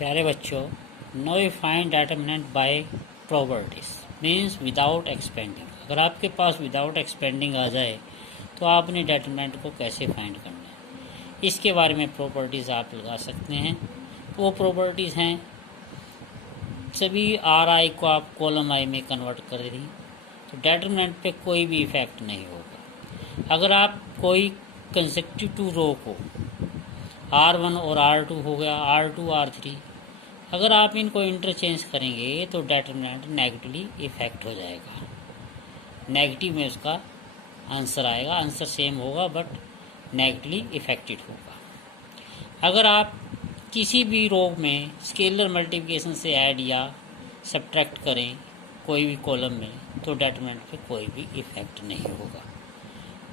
प्यारे बच्चों, now you find determinant by properties means without expanding. अगर आपके पास विदाउट एक्सपेंडिंग आ जाए तो आपने डिटरमिनेंट को कैसे फाइंड करना है, इसके बारे में प्रॉपर्टीज़ आप लगा सकते हैं। तो वो प्रॉपर्टीज़ हैं, सभी आर आई को आप कॉलम आई में कन्वर्ट कर दी तो डिटरमिनेंट पे कोई भी इफेक्ट नहीं होगा। अगर आप कोई कंसेक्यूटिव रो को R1 और R2 हो गया, R2 R3, अगर आप इनको इंटरचेंज करेंगे तो डिटरमिनेंट नेगेटिवली इफेक्ट हो जाएगा। नेगेटिव में उसका आंसर आएगा, आंसर सेम होगा बट नेगेटिवली इफेक्टेड होगा। अगर आप किसी भी रो में स्केलर मल्टीप्लिकेशन से ऐड या सब्ट्रैक्ट करें कोई भी कॉलम में तो डिटरमिनेंट पे कोई भी इफेक्ट नहीं होगा।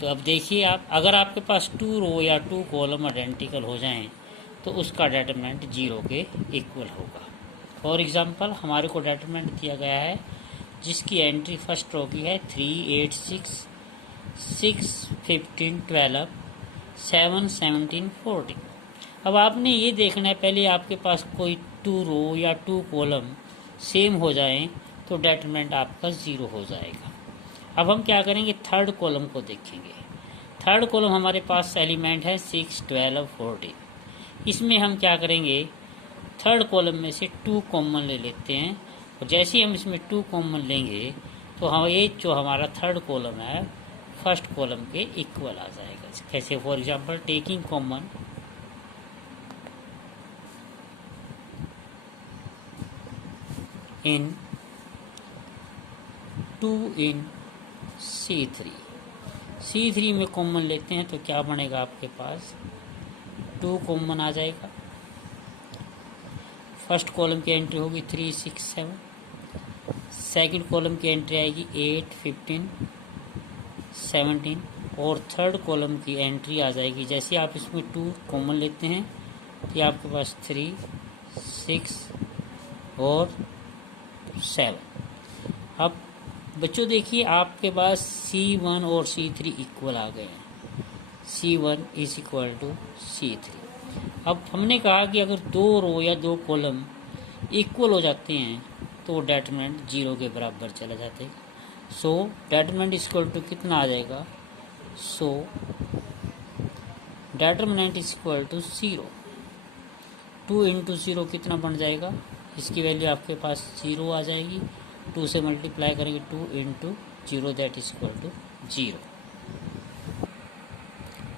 तो अब देखिए आप, अगर आपके पास 2 रो या 2 कॉलम आइडेंटिकल हो जाएं तो उसका डिटरमिनेंट 0 के इक्वल होगा। फॉर एग्जांपल हमारे को डिटरमिनेंट दिया गया है जिसकी एंट्री फर्स्ट रो की है 3, 8, 6, 6, 15, 12, 7, 17, 14। अब आपने ये देखना है, पहले आपके पास कोई 2 रो या 2 कॉलम सेम हो जाएं तो डिटरमिनेंट आपका 0 हो जाएगा। अब हम क्या करेंगे, थर्ड कॉलम को देखेंगे। थर्ड कॉलम हमारे पास एलिमेंट है 6, 12, 14। इसमें हम क्या करेंगे, थर्ड कॉलम में से 2 कॉमन ले लेते हैं और जैसे ही हम इसमें 2 कॉमन लेंगे तो हम ये जो हमारा थर्ड कॉलम है फर्स्ट कॉलम के इक्वल आ जाएगा। कैसे, for example taking common in 2 in C3 में कॉमन लेते हैं तो क्या बनेगा, आपके पास 2 कॉमन आ जाएगा। फर्स्ट कॉलम की एंट्री होगी 3, 6, 7। सेकंड कॉलम की एंट्री आएगी 8, 15, 17 और थर्ड कॉलम की एंट्री आ जाएगी, जैसे आप इसमें 2 कॉमन लेते हैं तो आपके पास 3, 6 और 7। अब बच्चों देखिए, आपके पास C1 और C3 इक्वल आ गए हैं। C1 is equal to C3। अब हमने कहा कि अगर 2 रो या 2 कॉलम इक्वल हो जाते हैं तो डिटरमिनेंट 0 के बराबर चले जाते हैं। सो डिटरमिनेंट इक्वल टू कितना आ जाएगा, सो डिटरमिनेंट इक्वल टू 0। 2 इंटू 0 कितना बन जाएगा, इसकी वैल्यू आपके पास 0 आ जाएगी। 2 से मल्टीप्लाई करेंगे 2 into 0 that is equal to 0।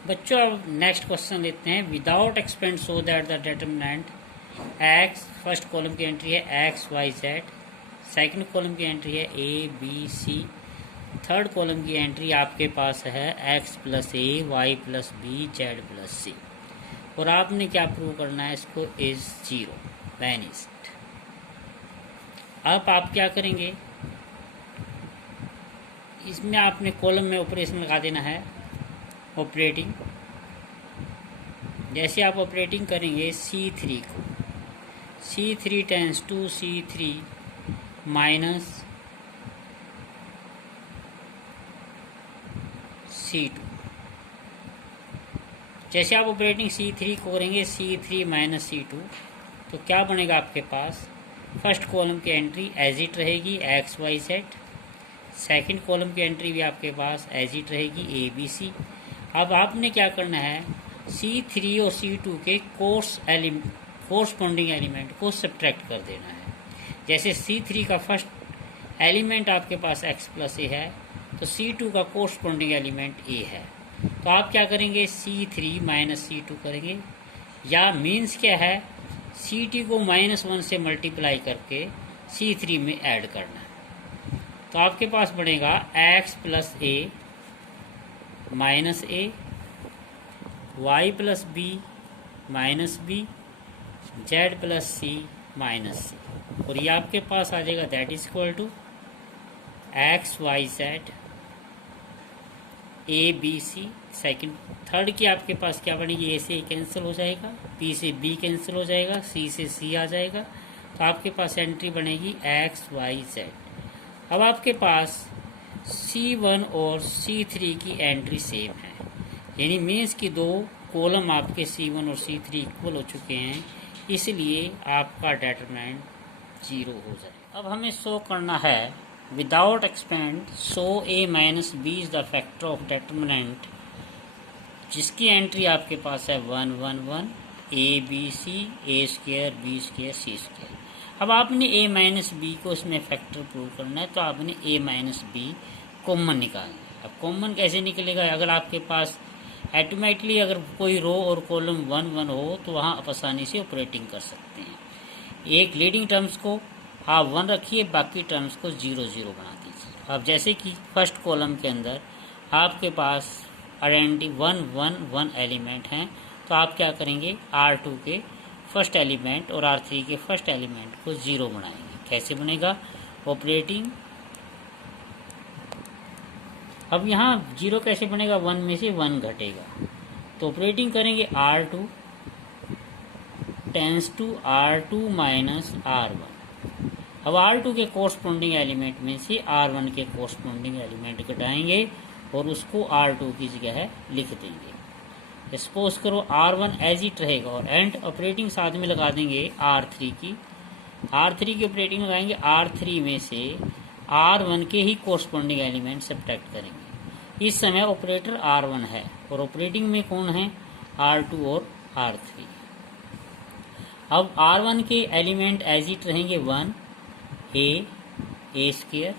बच्चों अब नेक्स्ट क्वेश्चन लेते हैं। Without expand so that the determinant x, first column की एंट्री है x, y, z, second column की एंट्री है a, b, c, third column की एंट्री आपके पास है x plus a, y plus b, z plus c और आपने क्या प्रूव करना है, इसको इज 0 वैनिस्ड। अब आप क्या करेंगे, इसमें आपने कॉलम में ऑपरेशन लगा देना है ऑपरेटिंग। जैसे आप ऑपरेटिंग करेंगे C3 को, C3 tense to C3 minus C2। जैसे आप ऑपरेटिंग C3 को करेंगे C3 माइनस C2 तो क्या बनेगा, आपके पास फर्स्ट कॉलम की एंट्री एज इट रहेगी x, y, z, second column की एंट्री भी आपके पास एज इट रहेगी a, b, c। अब आपने क्या करना है, C3 और C2 के कोरस्पॉन्डिंग एलिमेंट को सब्ट्रैक्ट कर देना है। जैसे C3 का फर्स्ट एलिमेंट आपके पास x प्लस a है तो C2 का कोरस्पॉन्डिंग एलिमेंट a है। तो आप क्या करेंगे, C3 माइनस C2 करेंगे, या मीन्स क्या है, C2 को -1 से मल्टीप्लाई करके C3 में ऐड करना है। तो आपके पास बनेगा x plus a minus a, y plus b minus b, z plus c minus c और ये आपके पास आ जाएगा that is equal to x, y, z, a, b, c। Second third की आपके पास क्या बनेगी, a से कैंसिल हो जाएगा, b से b कैंसिल हो जाएगा, c से c आ जाएगा तो आपके पास एंट्री बनेगी x, y, z। अब आपके पास C1 और C3 की एंट्री सेम है, यानी मीन्स कि 2 कॉलम आपके C1 और C3 इक्वल हो चुके हैं। इसलिए आपका डेटरमिनेंट 0 हो जाए। अब हमें शो करना है without expand show a minus B is the factor of determinant, जिसकी एंट्री आपके पास है 1 1 1 A B C A square B square C square. अब आपने a माइनस बी को इसमें फैक्टर प्रूव करना है, तो आपने a माइनस बी कॉमन निकालना है। अब कॉमन कैसे निकलेगा? अगर आपके पास ऑटोमेटिकली अगर कोई रो और कॉलम 1 1 हो तो वहाँ आप आसानी से ऑपरेटिंग कर सकते हैं। एक लीडिंग टर्म्स को आप 1 रखिए, बाकी टर्म्स को 0 0 बना दीजिए। अब जैसे कि फर्स्ट कॉलम के अंदर आपके पास आइडेंटिटी 1 1 1 एलिमेंट हैं, तो आप क्या करेंगे, R2 के फर्स्ट एलिमेंट और R3 के फर्स्ट एलिमेंट को 0 बनाएंगे। कैसे बनेगा? ऑपरेटिंग। अब यहाँ 0 कैसे बनेगा? 1 में से 1 घटेगा, तो ऑपरेटिंग करेंगे R2 tense to R2 minus R1। अब R2 के कोरस्पोंडिंग एलिमेंट में से R1 के कोरस्पोंडिंग एलिमेंट घटाएंगे और उसको R2 की जगह लिख देंगे। सपोज करो R1 एज इट रहेगा और एंड ऑपरेटिंग साथ में लगा देंगे R3 की। R3 की ऑपरेटिंग लगाएंगे, R3 में से R1 के ही कोरस्पोंडिंग एलिमेंट सब्ट्रैक्ट करेंगे। इस समय ऑपरेटर R1 है और ऑपरेटिंग में कौन है? R2 और R3। अब R1 के एलिमेंट एज इट रहेंगे 1 ए स्क्वायर।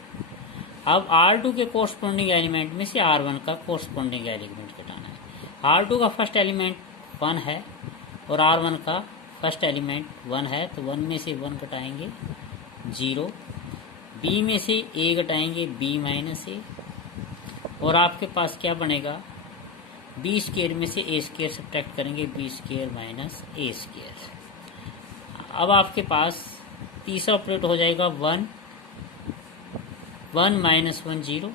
अब R2 के कोरस्पोंडिंग एलिमेंट में से R1 का कोरस्पोंडिंग एलिमेंट घटाना है। R2 का फर्स्ट एलिमेंट 1 है और R1 का फर्स्ट एलिमेंट 1 है, तो 1 में से 1 घटाएंगे 0, B में से A घटाएंगे B माइनस A, और आपके पास क्या बनेगा? B स्क्वायर में से A स्क्वायर सब्ट्रैक्ट करेंगे, B square minus A square. अब आपके पास तीसरा ऑपरेट हो जाएगा 1 1 minus 1 0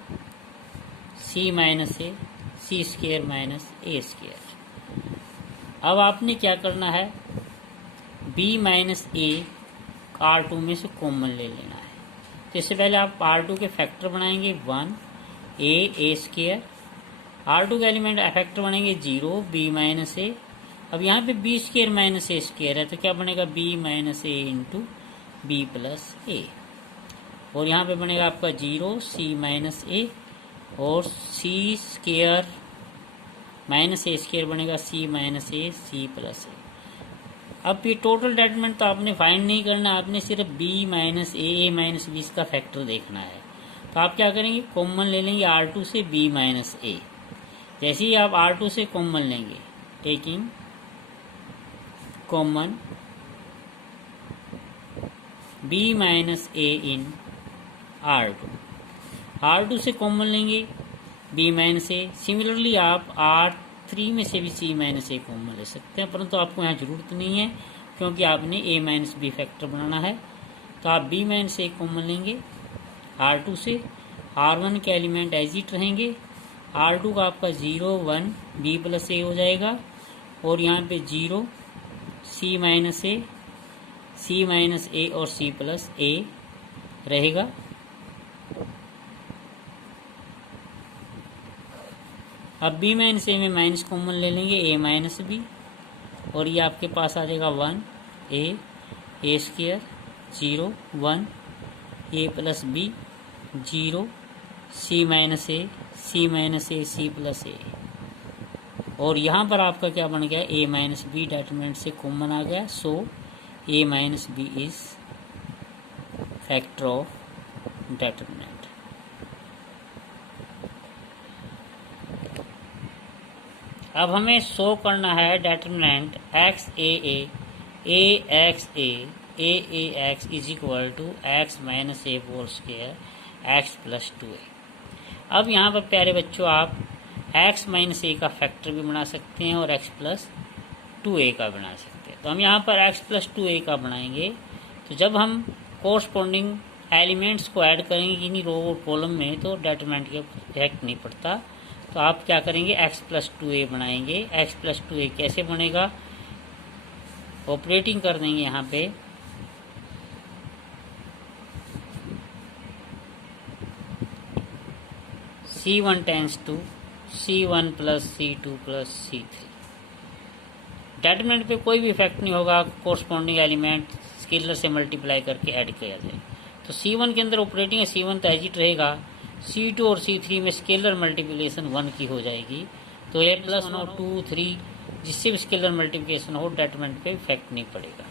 C minus A C square minus A square. अब आपने क्या करना है? B माइनस A R2 में से कॉमन ले लेना है। तो इससे पहले आप R2 के फैक्टर बनाएंगे 1 A स्क्वायर, R2 के एलिमेंट फैक्टर बनेंगे 0 B माइनस A। अब यहाँ पे B square minus A square है, तो क्या बनेगा? B minus A into B plus A, और यहाँ पे बनेगा आपका 0 C माइनस A और C square minus A square बनेगा C minus A C plus A। अब ये टोटल डेटरमिनेंट तो आपने फाइंड नहीं करना, आपने सिर्फ B minus A minus B का फैक्टर देखना है। तो आप क्या करेंगे? कॉमन ले लेंगे R2 से B माइनस A। जैसे ही आप R2 से कॉमन लेंगे, taking common B minus A in R2 से कॉमन लेंगे B माइनस A। सिमिलरली आप R3 में से भी C माइनस A कॉमन ले सकते हैं, परंतु आपको यहाँ जरूरत नहीं है क्योंकि आपने A माइनस B फैक्टर बनाना है। तो आप B माइनस A कॉमन लेंगे R2 से, R1 के एलिमेंट एज इट रहेंगे, R2 का आपका 0 1 B प्लस A हो जाएगा, और यहाँ पे 0 C माइनस A और C प्लस A रहेगा। अब B माइनस A में माइनस कॉमन ले लेंगे A माइनस B, और ये आपके पास आ जाएगा 1 A square 0 1 A plus B 0 C minus A C plus A, और यहाँ पर आपका क्या बन गया? A माइनस B डेटरमिनेंट से कॉमन आ गया, so A minus B is factor of determinant. अब हमें शो करना है determinant AX is equal to X minus A whole square X plus 2A। अब यहाँ पर प्यारे बच्चों आप X माइनस A का फैक्टर भी बना सकते हैं और X प्लस 2A का बना सकते हैं। तो हम यहाँ पर X प्लस 2A का बनाएंगे, तो जब हम कोरस्पोंडिंग एलिमेंट्स को ऐड करेंगे किन्हीं रो और कॉलम में तो डेटरमिनेंट का इफेक्ट नहीं पड़ता। तो आप क्या करेंगे? X प्लस 2A बनाएंगे। X प्लस 2A कैसे बनेगा? ऑपरेटिंग कर देंगे यहाँ पे C1 tends to C1 plus C2 plus C3 determinant पे कोई भी इफेक्ट नहीं होगा, कोरस्पॉन्डिंग एलिमेंट स्केलर से मल्टीप्लाई करके ऐड किया जाए। तो C1 के अंदर ऑपरेटिंग है, C1 तो एजिट रहेगा, C2 और C3 में स्केलर मल्टीप्लिकेशन 1 की हो जाएगी। तो ये प्लस 1 और 2 3 जिससे भी स्केलर मल्टीप्लिकेशन हो डेटरमिनेंट पे इफेक्ट नहीं पड़ेगा।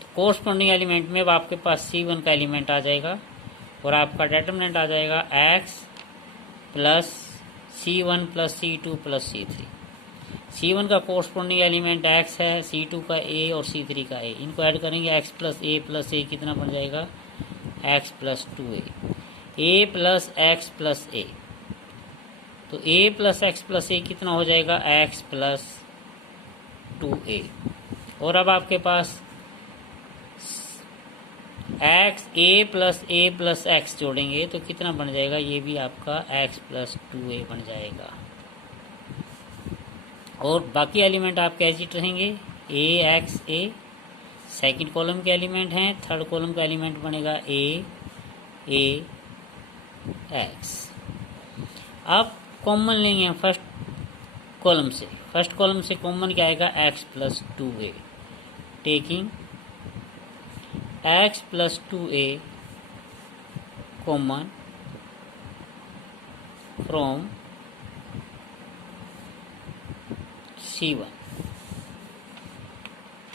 तो कोरस्पॉन्डिंग एलिमेंट में अब आपके पास C1 का एलिमेंट आ जाएगा और आपका डेटरमिनेंट आ जाएगा x plus C1 plus C2 plus C3। C1 का कोरस्पॉन्डिंग एलिमेंट x है, C2 का a और C3 का a, इनको ऐड करेंगे x प्लस a कितना बन जाएगा x plus 2a, a plus x plus a। तो a plus x plus a कितना हो जाएगा x प्लस 2a। और अब आपके पास x a प्लस x जोड़ेंगे तो कितना बन जाएगा, ये भी आपका x प्लस 2a बन जाएगा। और बाकी एलिमेंट आपके एजिट रहेंगे, a सेकंड कॉलम के एलिमेंट हैं, थर्ड कॉलम का एलिमेंट बनेगा a x। अब कॉमन लेंगे हम फर्स्ट कॉलम से कॉमन क्या आएगा x plus 2a, taking x plus 2a common from C1।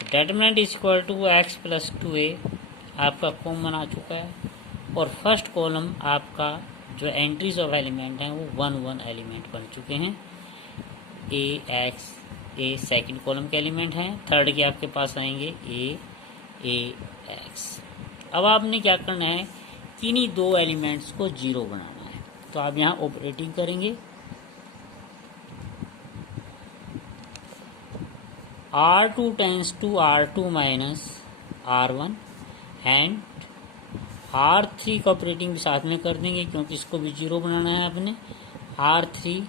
Determinant is equal to x plus 2a आपका कॉमन आ चुका है। और फर्स्ट कॉलम आपका जो एंट्रीज ऑफ एलिमेंट हैं वो 1 1 एलिमेंट बन चुके हैं। a सेकंड कॉलम के एलिमेंट हैं, थर्ड के आपके पास आएंगे a x। अब आपने क्या करना है, किन्हीं दो एलिमेंट्स को 0 बनाना है। तो आप यहाँ ऑपरेटिंग करेंगे, R2 tense to R2 minus R1 and R3 का ऑपरेटिंग भी साथ में कर देंगे क्योंकि इसको भी 0 बनाना है आपने। R3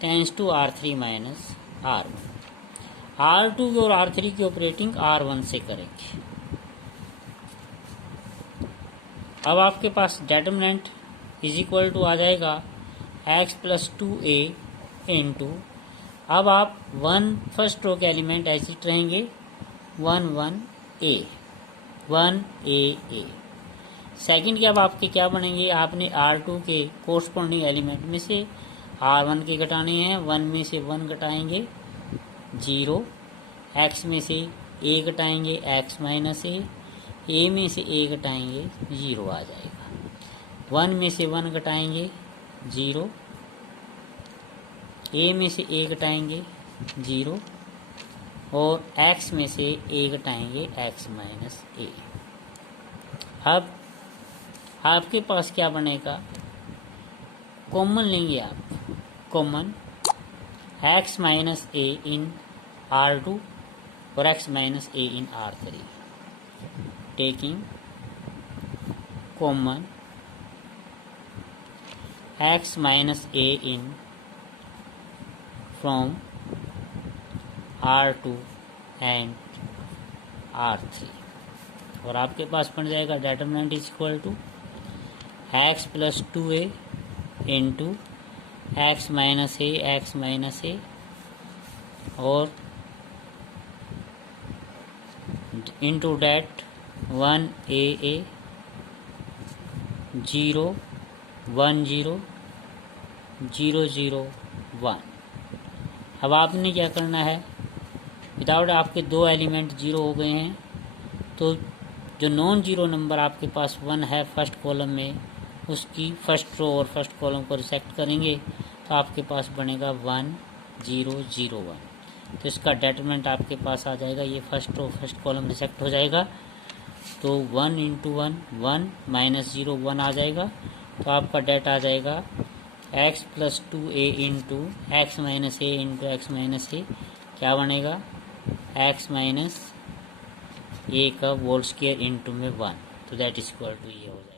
tense to R3 minus R1। R2 की और R3 की ऑपरेटिंग R1 से करेंगे। अब आपके पास डेटरमिनेंट इज इक्वल टू आ जाएगा x प्लस 2a इंटू, अब आप 1 फर्स्ट रो के एलिमेंट ऐसे रहेंगे 1 a। सेकंड के अब आपके क्या बनेंगे, आपने R2 के कोरस्पॉन्डिंग एलिमेंट में से R1 के घटाने हैं, 1 में से 1 घटाएंगे 0, x में से a घटाएंगे x माइनस a में से a घटाएंगे 0 आ जाएगा। 1 में से 1 घटाएंगे 0, a में से a घटाएंगे 0 और x में से a घटाएंगे x माइनस a। अब आपके पास क्या बनेगा, कॉमन लेंगे आप, common x minus a in R2 और x minus a in R3, taking common x minus a in from R2 and R3। और आपके पास बन जाएगा डेटरमिनेंट is equal to x plus 2a into x minus a और into det 1a 0 1 0 0 0 1। अब आपने क्या करना है, विदाउट आपके दो एलिमेंट 0 हो गए हैं तो जो नॉन जीरो नंबर आपके पास 1 है फर्स्ट कॉलम में, उसकी फर्स्ट रो और फर्स्ट कॉलम को रिसेक्ट करेंगे तो आपके पास बनेगा 1 0 0 1। तो इसका डेटरमिनेंट आपके पास आ जाएगा, ये फर्स्ट रो फर्स्ट कॉलम रिसेक्ट हो जाएगा तो 1 इंटू 1 माइनस 0 1 आ जाएगा। तो आपका डेट आ जाएगा x plus 2a into x minus a into x minus a, क्या बनेगा x माइनस a का होल स्क्वायर इंटू में 1, तो दैट इज इक्वल टू ये हो जाएगा।